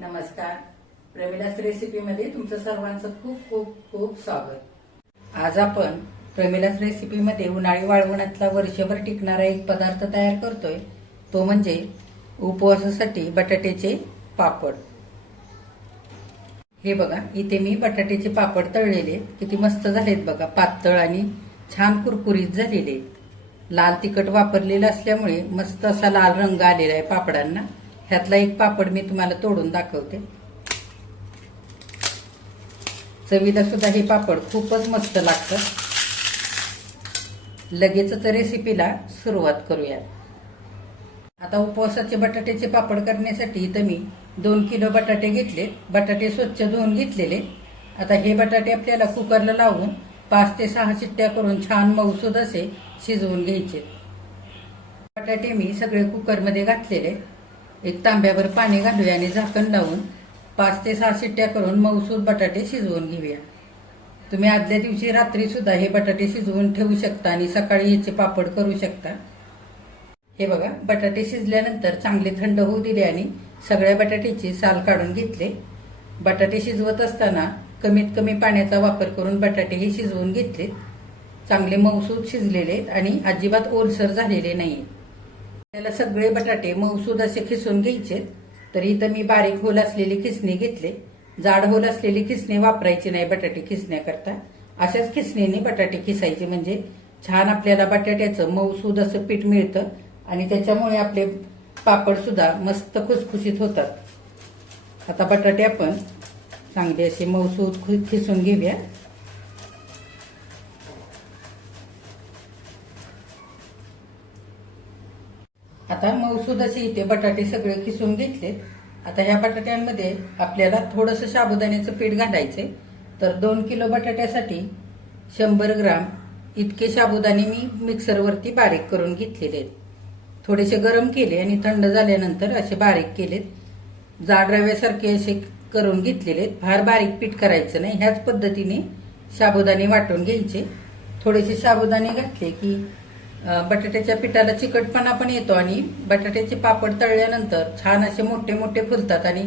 नमस्कार. प्रमिलास रेसिपीमध्ये तुमचं सर्वांचं खूप खूप खूप स्वागत. आज आपण प्रमिलास रेसिपीमध्ये उन्हाळी वाळवणातला वर्षभर टिकणारा एक पदार्थ तयार करतोय. तो म्हणजे उपवासासाठी बटाट्याचे पापड. हे बघा, इथे मी बटाट्याचे पापड तळलेले किती मस्त झालेत बघा. पातळ आणि छान कुरकुरीत झालेले. लाल तिखट वापरलेलं असल्यामुळे मस्त असा लाल रंग आलेला आहे पापडांना. ह्यातला एक पापड मी तुम्हाला तोडून दाखवते. चवीला सुद्धा हे पापड खूपच मस्त लागतं. लगेचच रेसिपीला सुरुवात करूया. आता उपवासाचे बटाट्याचे पापड करण्यासाठी इथं मी 2 किलो बटाटे घेतले. बटाटे स्वच्छ धुवून घेतलेले. आता हे बटाटे आपल्याला कुकरला लावून 5 ते 6 शिट्ट्या करून छान मऊसूद असे शिजवून घ्यायचे. बटाटे मी सगळे कुकरमध्ये घातलेले. एक तांब्यावर पाणी घालूया आणि झाकण लावून 5 ते 6 शिट्ट्या करून मऊसूद बटाटे शिजवून घेऊया. तुम्ही आदल्या दिवशी रात्री सुद्धा हे बटाटे शिजवून ठेवू शकता आणि सकाळी याचे पापड करू शकता. हे बघा, बटाटे शिजल्यानंतर चांगले थंड होऊ दिले आणि सगळ्या बटाट्याची साल काढून घेतले. बटाटे शिजवत असताना कमीत कमी पाण्याचा वापर करून बटाटे हे शिजवून घेतले. चांगले मऊसूद शिजलेले आणि अजिबात ओलसर झालेले नाही. त्याला सगळे बटाटे मऊसूद असे खिसून घ्यायचे. तर इथं मी बारीक होल असलेली खिसणी घेतले. जाड होल असलेली खिसणी वापरायची नाही बटाटे खिसण्याकरता. अशाच खिसणीने बटाटे खिसायचे म्हणजे छान आपल्याला बटाट्याचं मऊसूद असं पीठ मिळतं आणि त्याच्यामुळे आपले पापड सुद्धा मस्त खुसखुशीत होतात. आता बटाटे आपण चांगले असे मऊसूद खिसून घेऊया. आता मऊसूद असे इथे बटाटे सगळे खिसून घेतले. आता ह्या बटाट्यांमध्ये आपल्याला थोडंसं साबुदाण्याचं पीठ घालायचे. तर 2 किलो बटाट्यासाठी 100 ग्राम इतके साबुदाणे मी मिक्सरवरती बारीक करून घेतलेले आहेत. थोडेसे गरम केले आणि थंड झाल्यानंतर असे बारीक केलेत. जाड रव्यासारखे असे करून घेतलेले आहेत. फार बारीक पीठ करायचं नाही. ह्याच पद्धतीने साबुदाणे वाटून घ्यायचे. थोडेसे साबुदाणे घातले की बटाट्याच्या पिठाला चिकटपणा पण येतो आणि बटाट्याचे पापड तळल्यानंतर छान असे मोठे मोठे फुलतात आणि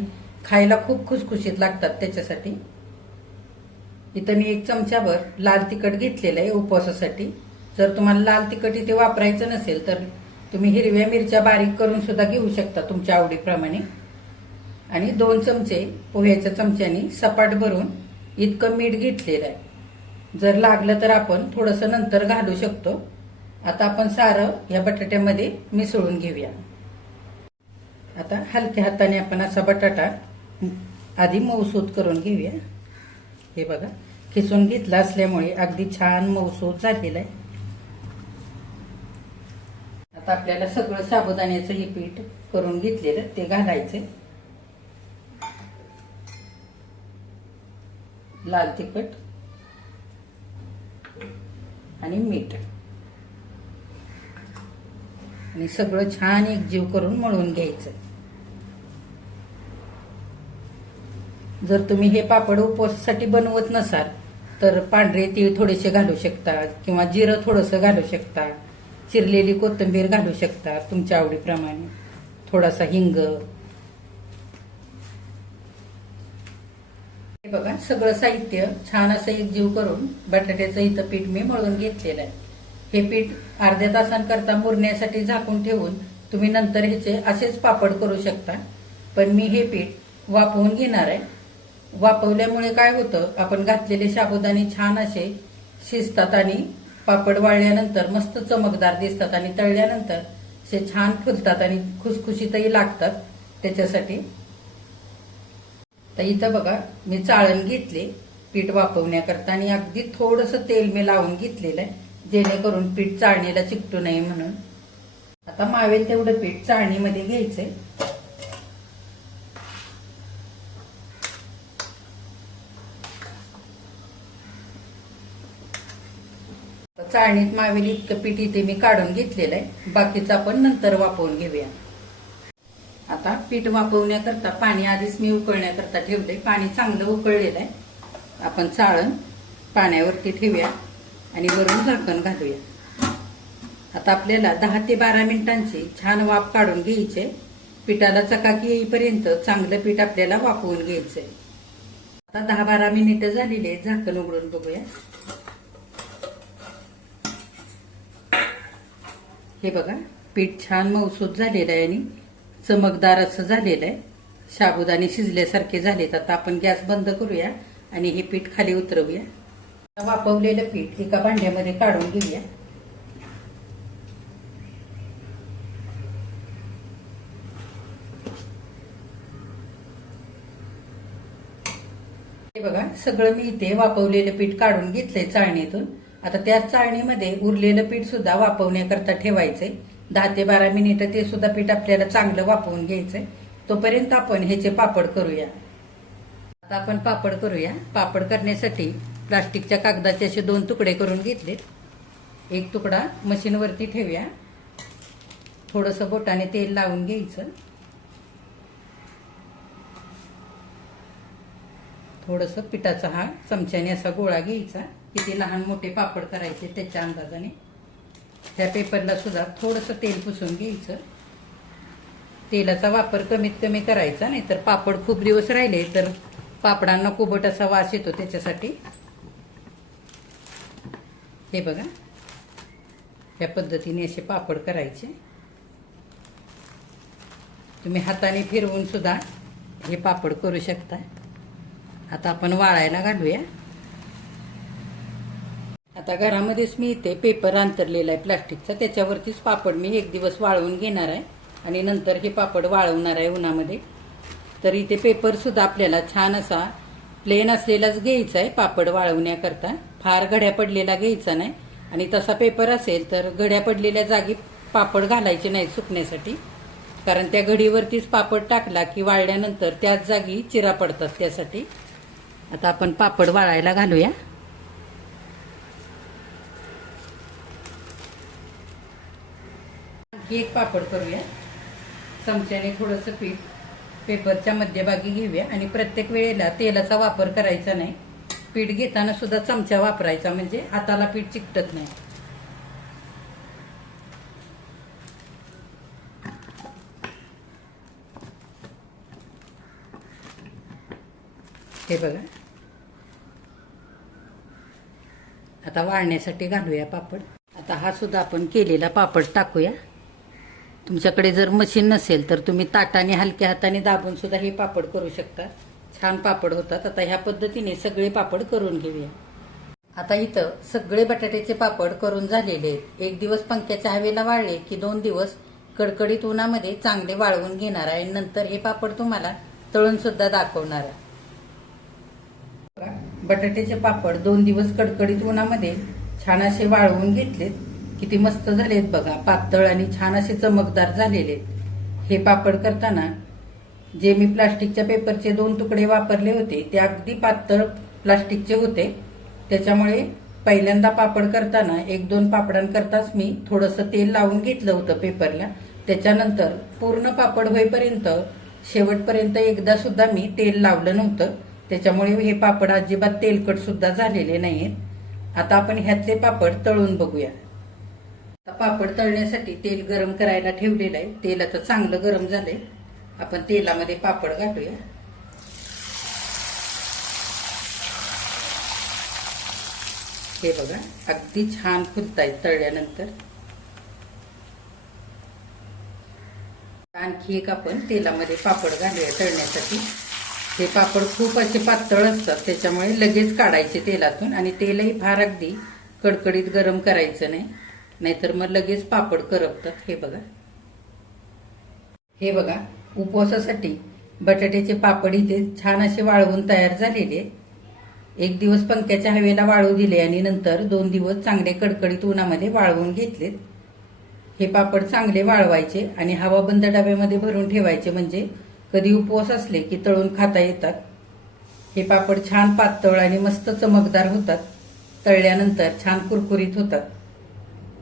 खायला खूप खुसखुशीत लागतात. त्याच्यासाठी इथं मी 1 चमचाभर लाल तिखट घेतलेलं आहे उपवासासाठी. जर तुम्हाला लाल तिखट इथे वापरायचं नसेल तर तुम्ही हिरव्या मिरच्या बारीक करून सुद्धा घेऊ शकता तुमच्या आवडीप्रमाणे. आणि 2 चमचे पोह्याच्या चमच्यानी सपाट भरून इतकं मीठ घेतलेलं आहे. जर लागलं तर आपण थोडंसं नंतर घालू शकतो. आता आपण सारं या बटाट्यामध्ये मिसळून घेऊया. आता हलक्या हाताने आपण असा बटाटा आधी मऊसूद करून घेऊया. हे बघा, खिसून घेतला असल्यामुळे अगदी छान मऊसूद झालेला आहे. आता आपल्याला सगळं साबुदाण्याचं हे पीठ करून घेतलेलं ते घालायचे. लाल तिखट आणि मीठ आणि सगळं छान एकजीव करून मळून घ्यायचं. जर तुम्ही हे पापड उपवासासाठी बनवत नसाल तर पांढरे तीळ थोडेसे घालू शकता किंवा जिरं थोडंसं घालू शकता. चिरलेली कोथिंबीर घालू शकता तुमच्या आवडीप्रमाणे. थोडासा हिंग. हे बघा, सगळं साहित्य छान असं एकजीव करून बटाट्याचं इथं पीठ मी मळून घेतलेलं आहे. हे पीठ अर्ध्या तासांकरता मुरण्यासाठी झाकून ठेवून तुम्ही नंतर ह्याचे असेच पापड करू शकता. पण मी हे पीठ वाफवून घेणार आहे. वाफवल्यामुळे काय होतं, आपण घातलेले साबुदाणे छान असे शिजतात आणि पापड वाळल्यानंतर मस्त चमकदार दिसतात आणि तळल्यानंतर असे छान फुलतात आणि खुसखुशीतही लागतात. त्याच्यासाठी तर इथं बघा, मी चाळण घेतले पीठ वाफवण्याकरता आणि अगदी थोडंसं तेल मी लावून घेतलेलं आहे जेणेकरून पीठ चाळणीला चिकटू नये म्हणून. आता मावेल तेवढं पीठ चाळणीमध्ये घ्यायचंय. चाळणीत मावेल इतकं पीठ इथे मी काढून घेतलेलं आहे. बाकीचं आपण नंतर वाफवून घेऊया. आता पीठ वाफवण्याकरता पाणी आधीच मी उकळण्याकरता ठेवलंय. पाणी चांगलं उकळलेलं आहे. आपण चाळण पाण्यावरती ठेवूया आणि वरून झाकण घालूया. आता आपल्याला 10 ते 12 मिनिटांची छान वाफ काढून घ्यायची. पिठाला चकाकी येईपर्यंत चांगलं पीठ आपल्याला वाफवून घ्यायचंय. आता 10-12 मिनिटं झालेली आहे. झाकण उघडून बघूया. हे बघा, पीठ छान मऊसूत झालेलं आहे आणि चमकदार असं झालेलं आहे. साबुदाणे शिजल्यासारखे झालेत. आता आपण गॅस बंद करूया आणि हे पीठ खाली उतरवूया. वाफवलेलं पीठ एका भांड्यामध्ये काढून घेऊया. हे बघा, सगळं मी इथे वाफवलेलं पीठ काढून घेतलंय चाळणीतून. आता त्याच चाळणीमध्ये उरलेलं पीठ सुद्धा वाफवण्याकरता ठेवायचंय. 10 ते 12 मिनिटं ते सुद्धा पीठ आपल्याला चांगलं वाफवून घ्यायचंय. तोपर्यंत आपण ह्याचे पापड करूया. आता आपण पापड करूया. पापड करण्यासाठी प्लास्टिकच्या कागदाचे असे 2 तुकडे करून घेतले. एक तुकडा मशीनवरती ठेवूया. थोडंसं बोटाने तेल लावून घ्यायचं. थोडंसं पिठाचा हा चमच्याने असा गोळा घ्यायचा. किती लहान मोठे पापड करायचे त्याच्या अंदाजाने. त्या पेपरला सुद्धा थोडंसं तेल पुसून घ्यायचं. तेलाचा वापर कमीत कमी करायचा, नाहीतर पापड खूप दिवस राहिले तर पापडांना कुबट असा वास येतो. त्याच्यासाठी हे बघा, या पद्धतीने असे पापड करायचे. तुम्ही हाताने फिरवून सुद्धा हे पापड करू शकता. आता आपण वाळायला घालूया. आता घरामध्येच मी इथे पेपर अंतरलेला आहे प्लास्टिकचा. त्याच्यावरतीच पापड मी 1 दिवस वाळवून घेणार आहे आणि नंतर हे पापड वाळवणार आहे उन्हामध्ये. तर इथे पेपर सुद्धा आपल्याला छान असा प्लेन असलेलाच घ्यायचा आहे पापड वाळवण्याकरता. फार घड्या पडलेला घ्यायचा नाही. आणि तसा पेपर असेल तर घड्या पडलेल्या जागी पापड घालायचे नाही सुकण्यासाठी. कारण त्या घडीवरतीच पापड टाकला की वाळल्यानंतर त्याच जागी चिरा पडतात. त्यासाठी आता आपण पापड वाळायला घालूया. एक पापड करूया. चमच्याने थोडंसं पीठ पेपरच्या मध्यभागी घेऊया आणि प्रत्येक वेळेला तेलाचा वापर करायचा नाही. पीठ घेताना सुद्धा चमचा वापरायचा, म्हणजे हाताला पीठ चिकटत नाही. हे बघा, आता वाळण्यासाठी घालूया पापड. आता हा सुद्धा आपण केलेला पापड टाकूया. तुमच्याकडे जर मशीन नसेल तर तुम्ही ताटाने हलक्या हाताने दाबून सुद्धा हे पापड करू शकता. छान पापड होतात. आता ह्या पद्धतीने सगळे पापड करून घेऊया. आता इथं सगळे बटाट्याचे पापड करून झालेले आहेत. 1 दिवस पंख्याच्या हवेला वाळले की 2 दिवस कडकडीत उन्हामध्ये चांगले वाळवून घेणार आहे. नंतर हे पापड तुम्हाला तळून सुद्धा दाखवणार आहे. बटाट्याचे पापड 2 दिवस कडकडीत उन्हामध्ये छान असे वाळवून घेतलेत. किती मस्त झालेत बघा, पातळ आणि छान असे चमकदार झालेले. हे पापड करताना जे मी प्लास्टिकच्या पेपरचे 2 तुकडे वापरले होते ते अगदी पातळ प्लास्टिकचे होते. त्याच्यामुळे पहिल्यांदा पापड करताना 1-2 पापडांकरताच मी थोडंसं तेल लावून घेतलं होतं पेपरला. त्याच्यानंतर पूर्ण पापड होईपर्यंत शेवटपर्यंत एकदा सुद्धा मी तेल लावलं नव्हतं. त्याच्यामुळे हे पापड अजिबात तेलकट सुद्धा झालेले नाहीत. आता आपण ह्यातले पापड तळून बघूया. आता पापड तळण्यासाठी तेल गरम करायला ठेवलेलं आहे. तेल आता चांगलं गरम झालंय. आपण तेलामध्ये पापड घालूया. हे बघा, अगदी छान फुलतायत तळल्यानंतर. आणखी एक आपण तेलामध्ये पापड घालूया तळण्यासाठी. हे पापड खूप असे पातळ असतात, त्याच्यामुळे लगेच काढायचे तेलातून. आणि तेलही फार अगदी कडकडीत गरम करायचं नाही, नाहीतर मग लगेच पापड करपतात. हे बघा, उपवासासाठी बटाट्याचे पापड इथे छान असे वाळवून तयार झालेले. 1 दिवस पंख्याच्या हवेला वाळू दिले आणि नंतर 2 दिवस चांगले कडकडीत उन्हामध्ये वाळवून घेतलेत. हे पापड चांगले वाळवायचे आणि हवाबंद डब्यामध्ये भरून ठेवायचे, म्हणजे कधी उपवास असले की तळून खाता येतात. हे पापड छान पातळ आणि मस्त चमकदार होतात. तळल्यानंतर छान कुरकुरीत होतात.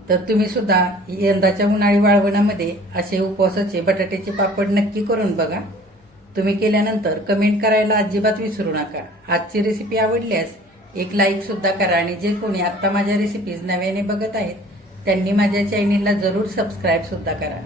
तर तुम्ही सुद्धा यंदाच्या उन्हाळी वाळवणामध्ये असे उपवासाचे बटाट्याचे पापड नक्की करून बघा. तुम्ही केल्यानंतर कमेंट करायला अजिबात विसरू नका. आजची रेसिपी आवडल्यास एक लाईक सुद्धा करा. आणि जे कोणी आता माझ्या रेसिपीज नव्याने बघत आहेत त्यांनी माझ्या चॅनेलला जरूर सबस्क्राईब सुद्धा करा.